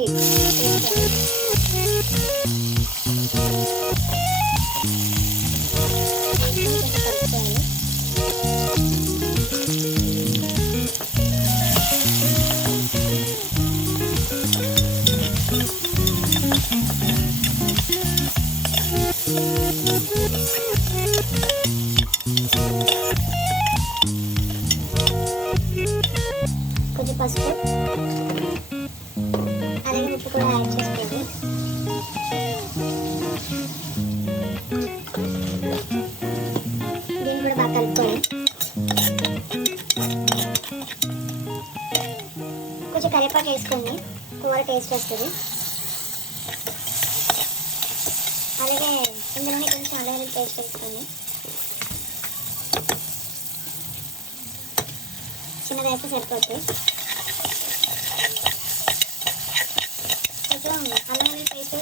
పచ్చిమిర్చి కొంచెం పసుపు అలాగే ఉప్పు కూడా యాడ్ చేసుకోండి. దీన్ని కూడా బాగా కలుపుకోవాలి. కొంచెం కరివేపాకు వేసుకోండి, కూర టేస్ట్ వస్తుంది. అలాగే ఇందులోనే కొంచెం అల్లం పేస్ట్ వేసుకోండి. చిన్నగా వేస్తే సరిపోతుంది. కొంచెం అల్లం పేస్ట్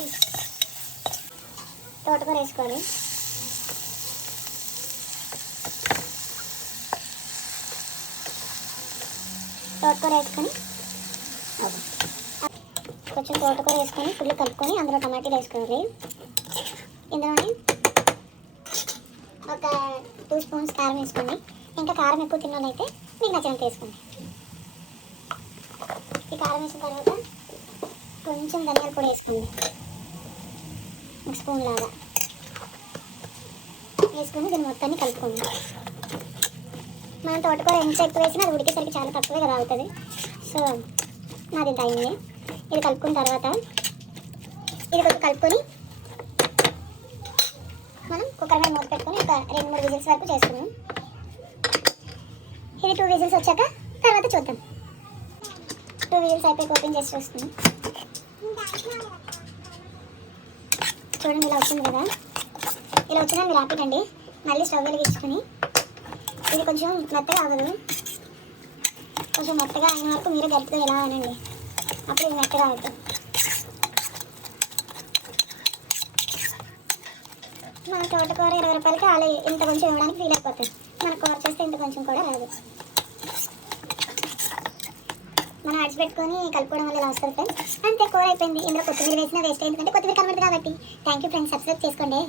తోటకూర వేసుకోవాలి. తోటకూర వేసుకొని కొంచెం తోటకూర వేసుకొని ఫుల్ కలుపుకొని అందులో టమాటాలు వేసుకోవాలి. ఇందులోని ఒక 2 స్పూన్స్ కారం వేసుకోండి. ఇంకా కారం ఎక్కువ తిన్నోళ్ళైతే మీకు నచ్చినంత వేసుకోండి. ఈ కారం వేసిన తర్వాత కొంచెం ధనియాల పొడి వేసుకోండి, 1 స్పూన్ లాగా వేసుకొని దీన్ని మొత్తాన్ని కలుపుకోండి. మనం తోటకూర ఎంత ఎక్కువ వేసినా అది ఉడికేసరికి చాలా తక్కువే కదా అవుతుంది. సో నాది ఇంత అయింది. ఇది కలుపుకున్న తర్వాత ఇది కొంచెం కలుపుకొని మనం కుక్కర్ మీద మూత పెట్టుకొని ఒక 2-3 విజిల్స్ వరకు చేసుకున్నాం. ఇది 2 విజిల్స్ వచ్చాక తర్వాత చూద్దాం. 2 విజిల్స్ అయిపోయి ఓపెన్ చేసి చూస్తున్నాం. చూడండి ఇలా వచ్చింది కదా. ఇలా వచ్చినా మీరు ఆపేటండి. మళ్ళీ స్టవ్ వెలిగించుకొని ఇది కొంచెం మెత్తగా అవ్వదు, కొంచెం మెత్తగా అయిన వరకు మీరు గరిటతో ఎలా అనండి, అప్పుడు ఇది మెత్తగా అవుతుంది. మన తోటకూర 20 రూపాయలకి అలా ఇంత కొంచెం ఇవ్వడానికి ఫీల్ అయిపోతుంది. మన కూర చేస్తే ఇంత కొంచెం కూడా రాదు. మనం అడిచిపెట్టుకొని కలుపుకోవడం వల్ల ఇలా వస్తుంది ఫ్రెండ్స్. అంతే, కూర అయిపోయింది. ఇందులో కొత్తిమీర వేసినా వేస్ట్, ఎందుకంటే కొత్తిమీర కనబడదు కాబట్టి. థ్యాంక్ యూ ఫ్రెండ్స్, సబ్స్క్రైబ్ చేసుకోండి.